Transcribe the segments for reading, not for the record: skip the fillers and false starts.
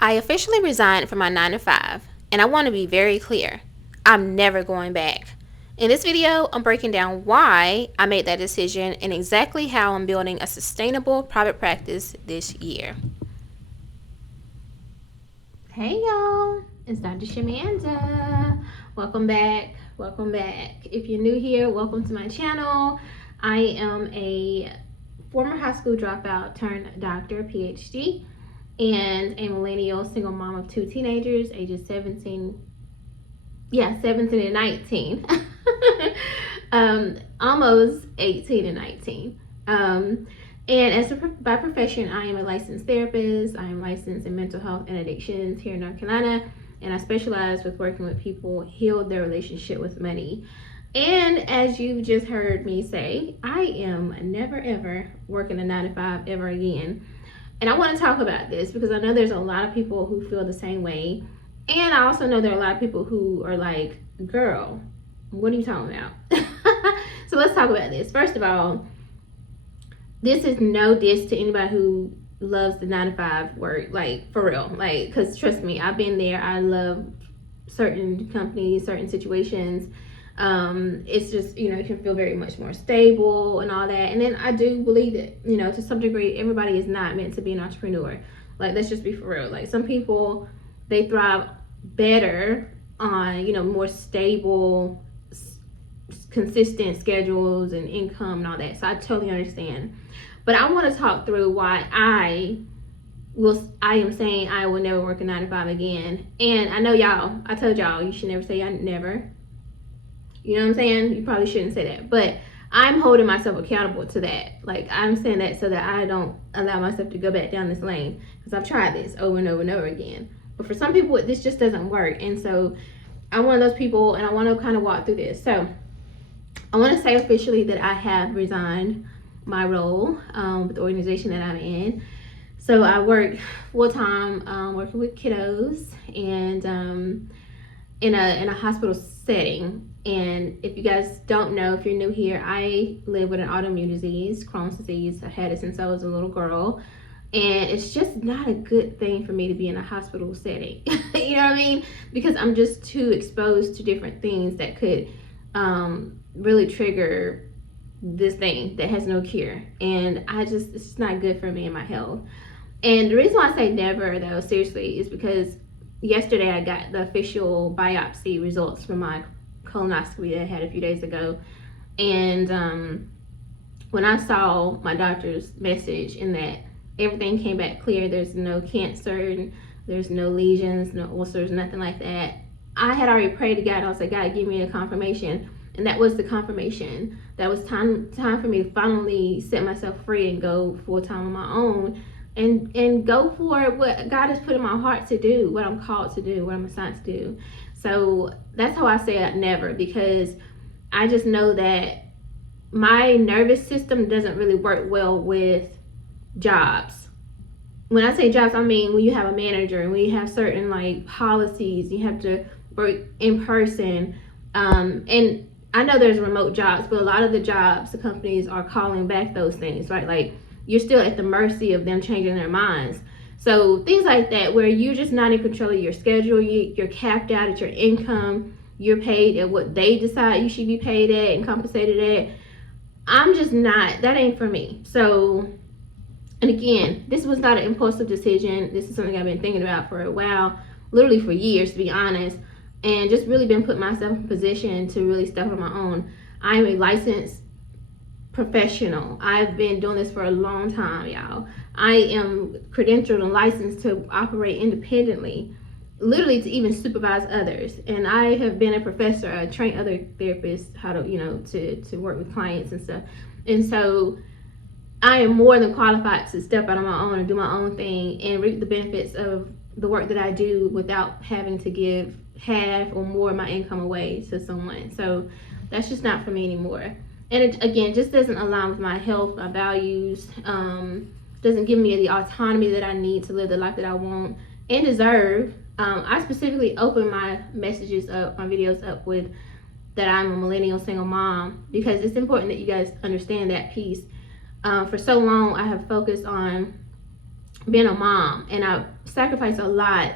I officially resigned from my 9 to 5, and I want to be very clear. I'm never going back. In this video, I'm breaking down why I made that decision and exactly how I'm building a sustainable private practice this year. Hey y'all, it's Dr. Shamanda. Welcome back. If you're new here, welcome to my channel. I am a former high school dropout turned doctor, PhD, and a millennial single mom of 2 teenagers, ages 17 and 19. Almost 18 and 19. And by profession, I am a licensed therapist. I am licensed in mental health and addictions here in North Carolina, and I specialize with working with people heal their relationship with money. And as you just heard me say, I am never ever working a 9 to 5 ever again. And I want to talk about this because I know there's a lot of people who feel the same way, and I also know there are a lot of people who are like, girl, what are you talking about? So let's talk about this. First of all, this is no diss to anybody who loves the 9 to 5 work, like for real, like, because trust me, I've been there. I love certain companies, certain situations. It's just, it can feel very much more stable and all that. And then I do believe that, to some degree, everybody is not meant to be an entrepreneur. Like, let's just be for real. Like, some people, they thrive better on, more stable, consistent schedules and income and all that. So I totally understand. But I want to talk through why I am saying I will never work a 9 to 5 again. And I know I told y'all, you should never say I never. You know what I'm saying? You probably shouldn't say that. But I'm holding myself accountable to that. Like, I'm saying that so that I don't allow myself to go back down this lane. Because I've tried this over and over and over again. But for some people, this just doesn't work. And so I'm one of those people, and I want to kind of walk through this. So I want to say officially that I have resigned my role with the organization that I'm in. So I work full-time working with kiddos and in a hospital setting. And if you guys don't know, if you're new here, I live with an autoimmune disease, Crohn's disease. I've had it since I was a little girl. And it's just not a good thing for me to be in a hospital setting. You know what I mean? Because I'm just too exposed to different things that could really trigger this thing that has no cure. And it's just not good for me and my health. And the reason why I say never, though, seriously, is because yesterday I got the official biopsy results from my colonoscopy that I had a few days ago. And when I saw my doctor's message in that everything came back clear, there's no cancer, and there's no lesions, no ulcers, nothing like that, I had already prayed to God. I was like, God, give me a confirmation. And that was the confirmation. That was time for me to finally set myself free and go full-time on my own and go for what God has put in my heart to do, what I'm called to do, what I'm assigned to do. So that's how I say it never, because I just know that my nervous system doesn't really work well with jobs. When I say jobs, I mean when you have a manager and when you have certain like policies, you have to work in person. And I know there's remote jobs, but a lot of the jobs, the companies are calling back those things, right? Like, you're still at the mercy of them changing their minds. So things like that, where you're just not in control of your schedule, you're capped out at your income, you're paid at what they decide you should be paid at and compensated at. I'm just not, that ain't for me. So, and again, this was not an impulsive decision. This is something I've been thinking about for a while, literally for years, to be honest, and just really been putting myself in position to really step on my own. I'm a licensed professional. I've been doing this for a long time, y'all. I am credentialed and licensed to operate independently, literally to even supervise others. And I have been a professor. I train other therapists how to, to work with clients and stuff. And so I am more than qualified to step out on my own and do my own thing and reap the benefits of the work that I do without having to give half or more of my income away to someone. So that's just not for me anymore. And it, again, just doesn't align with my health, my values, doesn't give me the autonomy that I need to live the life that I want and deserve. I specifically open my messages up, my videos up with that I'm a millennial single mom, because it's important that you guys understand that piece. For so long, I have focused on being a mom, and I sacrificed a lot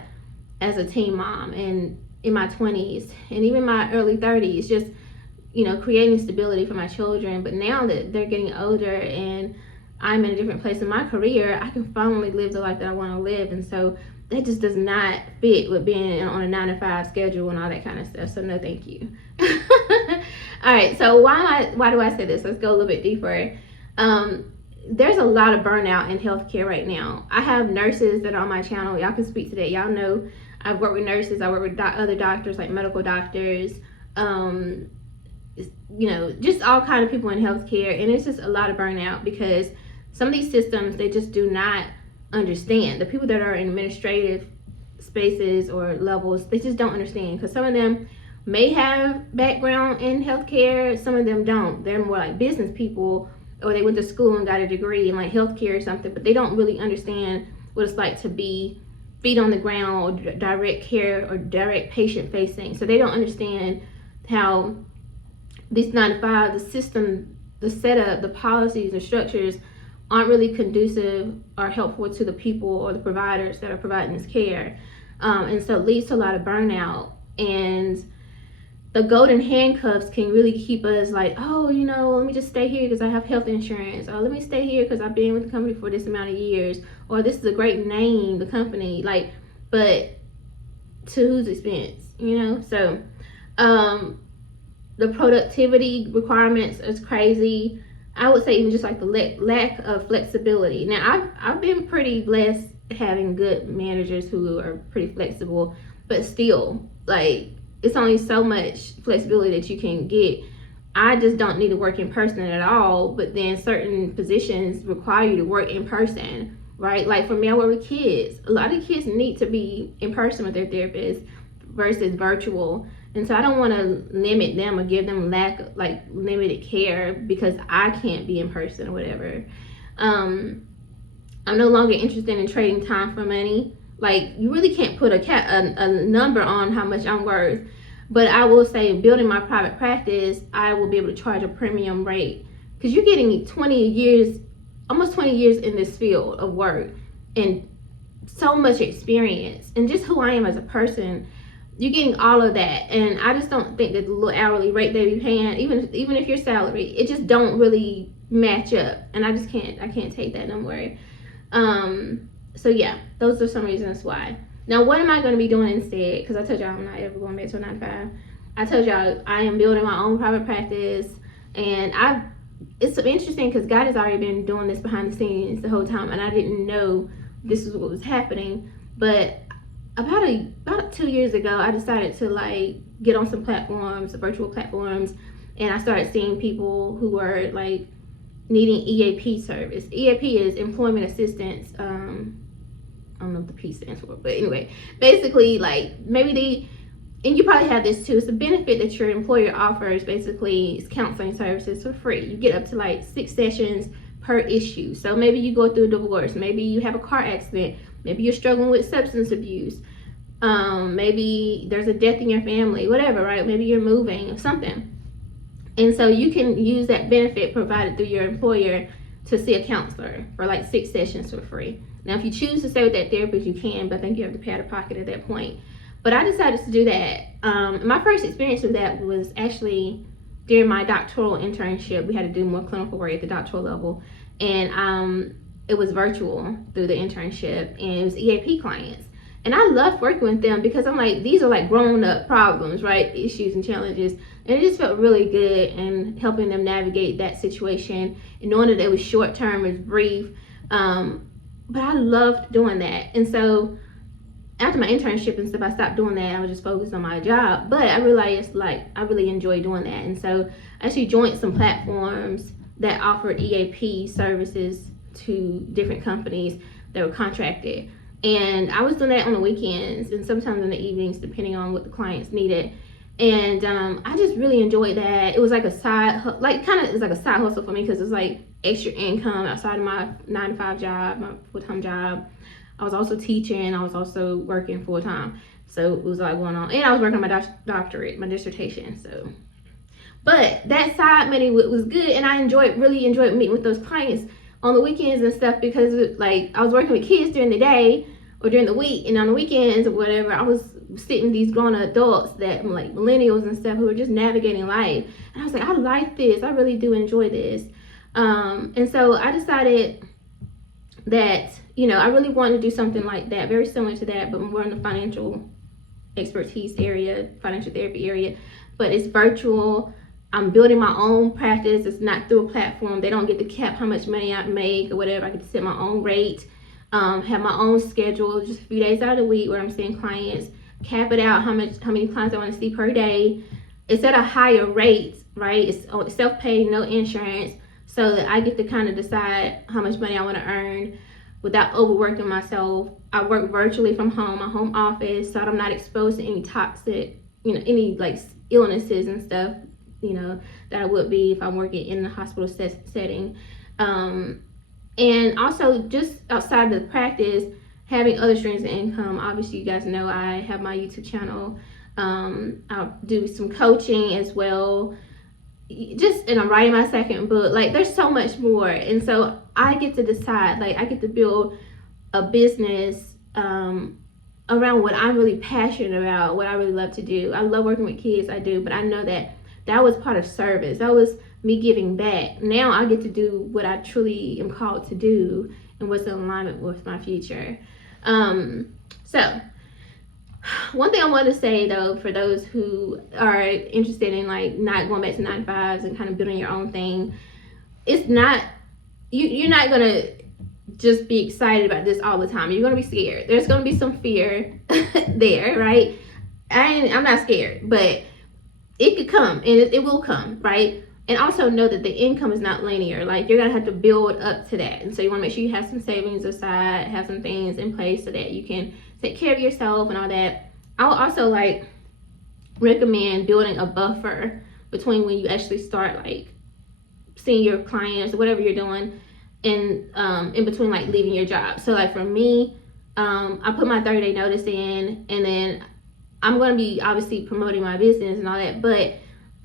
as a teen mom and in my 20s and even my early 30s, just creating stability for my children. But now that they're getting older and I'm in a different place in my career, I can finally live the life that I want to live. And so that just does not fit with being on a 9-to-5 schedule and all that kind of stuff. So no, thank you. All right, so why do I say this? Let's go a little bit deeper. There's a lot of burnout in healthcare right now. I have nurses that are on my channel. Y'all can speak to that. Y'all know I've worked with nurses. I work with other doctors, like medical doctors, just all kind of people in healthcare. And it's just a lot of burnout because some of these systems, they just do not understand. The people that are in administrative spaces or levels, they just don't understand, because some of them may have background in healthcare, some of them don't. They're more like business people, or they went to school and got a degree in like healthcare or something, but they don't really understand what it's like to be feet on the ground or direct care or direct patient facing. So they don't understand how this 9-to-5, the system, the setup, the policies, the structures aren't really conducive or helpful to the people or the providers that are providing this care. And so it leads to a lot of burnout. And the golden handcuffs can really keep us like, oh, let me just stay here because I have health insurance, or let me stay here because I've been with the company for this amount of years, or this is a great name, the company, but to whose expense, So the productivity requirements is crazy. I would say even just like the lack of flexibility. Now, I've been pretty blessed having good managers who are pretty flexible, but still, it's only so much flexibility that you can get. I just don't need to work in person at all, but then certain positions require you to work in person, right? Like for me, I work with kids. A lot of kids need to be in person with their therapist versus virtual. And so I don't want to limit them or give them limited care because I can't be in person or whatever. I'm no longer interested in trading time for money. You really can't put a number on how much I'm worth. But I will say, building my private practice, I will be able to charge a premium rate, because you're getting almost 20 years in this field of work and so much experience and just who I am as a person. You're getting all of that, and I just don't think that the little hourly rate they be paying, even if you're salary, it just don't really match up, and I can't take that no more. So yeah, those are some reasons why. Now, what am I going to be doing instead? Because I told y'all I'm not ever going back to a 9-to-5. I told y'all I am building my own private practice, and it's interesting because God has already been doing this behind the scenes the whole time, and I didn't know this is what was happening. But about 2 years ago, I decided to get on some platforms, virtual platforms, and I started seeing people who were needing EAP service. EAP is employment assistance. I don't know what the P stands for, but anyway, basically maybe and you probably have this too, it's a benefit that your employer offers. Basically, it's counseling services for free. You get up to 6 sessions per issue. So maybe you go through a divorce, maybe you have a car accident, maybe you're struggling with substance abuse, maybe there's a death in your family, whatever, right? Maybe you're moving or something. And so you can use that benefit provided through your employer to see a counselor for 6 sessions for free. Now, if you choose to stay with that therapist, you can, but I think you have to pay out of pocket at that point. But I decided to do that. My first experience with that was actually during my doctoral internship. We had to do more clinical work at the doctoral level, and it was virtual through the internship, and it was EAP clients. And I loved working with them because I'm these are grown up problems, right? Issues and challenges. And it just felt really good, and helping them navigate that situation and knowing that it was short term, it was brief. But I loved doing that. And so after my internship and stuff, I stopped doing that. I was just focused on my job. But I realized I really enjoy doing that. And so I actually joined some platforms that offered EAP services to different companies that were contracted. And I was doing that on the weekends and sometimes in the evenings, depending on what the clients needed. And I just really enjoyed that. It was a side, it's a side hustle for me, because it's extra income outside of my 9-to-5 job, my full-time job. I was also teaching. I was also working full-time. So it was going on. And I was working on my doctorate, my dissertation. But that side money was good, and I really enjoyed meeting with those clients. on the weekends and stuff, because like I was working with kids during the day or during the week, and on the weekends or whatever, I was sitting with these grown adults that like millennials and stuff who were just navigating life, and I was like, I like this, I really do enjoy this. And so I decided that, you know, I really wanted to do something like that, very similar to that, but more in the financial expertise area, financial therapy area, but it's virtual. I'm building my own practice. It's not through a platform. They don't get to cap how much money I make or whatever. I get to set my own rate, have my own schedule, just a few days out of the week where I'm seeing clients, cap it out how many clients I want to see per day. It's at a higher rate, right? It's self-paid, no insurance, so that I get to kind of decide how much money I want to earn without overworking myself. I work virtually from home, my home office, so I'm not exposed to any toxic, you know, any like illnesses and stuff, you know, that I would be if I'm working in the hospital setting. And also just outside of the practice, having other streams of income. Obviously, you guys know I have my YouTube channel. I'll do some coaching as well. And I'm writing my second book. Like, there's so much more. And so I get to decide, like, I get to build a business around what I'm really passionate about, what I really love to do. I love working with kids, I do, but I know that was part of service. That was me giving back. Now I get to do what I truly am called to do and what's in alignment with my future. So one thing I want to say though, for those who are interested in like not going back to 9-to-5s and kind of building your own thing, it's not, you're not gonna just be excited about this all the time. You're gonna be scared. There's gonna be some fear there, right? I'm not scared, but it could come, and it will come, right? And also know that the income is not linear. Like, you're gonna have to build up to that, and so you want to make sure you have some savings aside, have some things in place so that you can take care of yourself and all that. I'll also like recommend building a buffer between when you actually start like seeing your clients or whatever you're doing, and in between like leaving your job. So like for me, I put my 30-day notice in, and then I'm going to be obviously promoting my business and all that, but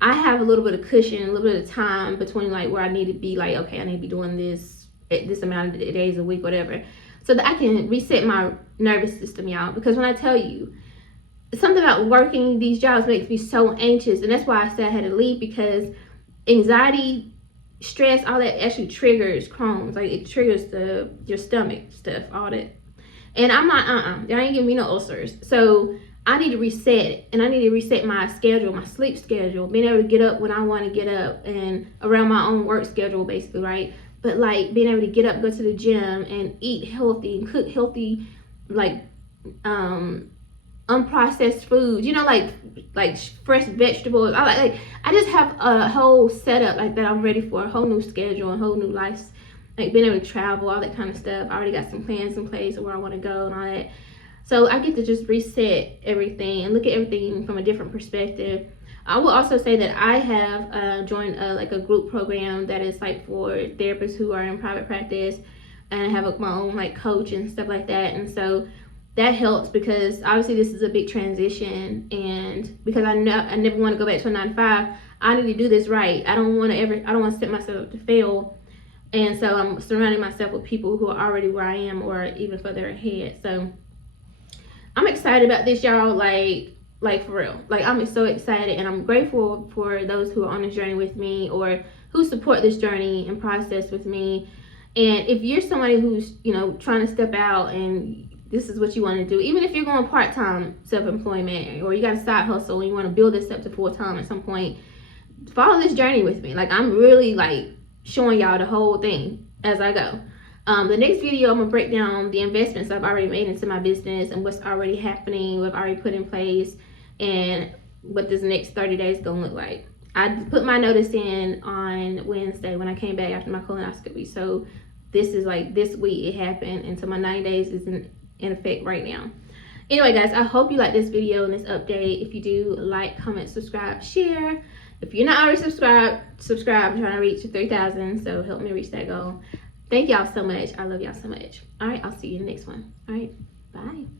I have a little bit of cushion, a little bit of time between like where I need to be, like, okay, I need to be doing this at this amount of days a week, whatever, so that I can reset my nervous system, y'all. Because when I tell you, something about working these jobs makes me so anxious, and that's why I said I had to leave, because anxiety, stress, all that actually triggers Crohn's. Like, it triggers your stomach stuff, all that. And I'm like, y'all ain't giving me no ulcers. So I need to reset it, and I need to reset my schedule, my sleep schedule, being able to get up when I want to get up and around my own work schedule, basically, right? But like being able to get up, go to the gym, and eat healthy and cook healthy, like unprocessed foods, you know, like fresh vegetables. I just have a whole setup like that. I'm ready for a whole new schedule, a whole new life, like being able to travel, all that kind of stuff. I already got some plans in place of where I want to go and all that. So I get to just reset everything and look at everything from a different perspective. I will also say that I have joined a group program that is like for therapists who are in private practice, and I have my own like coach and stuff like that. And so that helps, because obviously this is a big transition, and because I never want to go back to a 9-to-5, I need to do this right. I don't want to set myself up to fail. And so I'm surrounding myself with people who are already where I am or even further ahead. So I'm excited about this, y'all, like for real. Like, I'm so excited, and I'm grateful for those who are on this journey with me or who support this journey and process with me. And if you're somebody who's, you know, trying to step out and this is what you want to do, even if you're going part-time self-employment or you got a side hustle and you want to build this up to full-time at some point, follow this journey with me. Like, I'm really like showing y'all the whole thing as I go. The next video, I'm gonna break down the investments I've already made into my business and what's already happening, what I've already put in place, and what this next 30 days gonna look like. I put my notice in on Wednesday when I came back after my colonoscopy. So this is like this week it happened, and so my 9 days is in effect right now. Anyway, guys, I hope you like this video and this update. If you do, like, comment, subscribe, share. If you're not already subscribed, subscribe. I'm trying to reach 3,000, so help me reach that goal. Thank y'all so much. I love y'all so much. All right, I'll see you in the next one. All right, bye.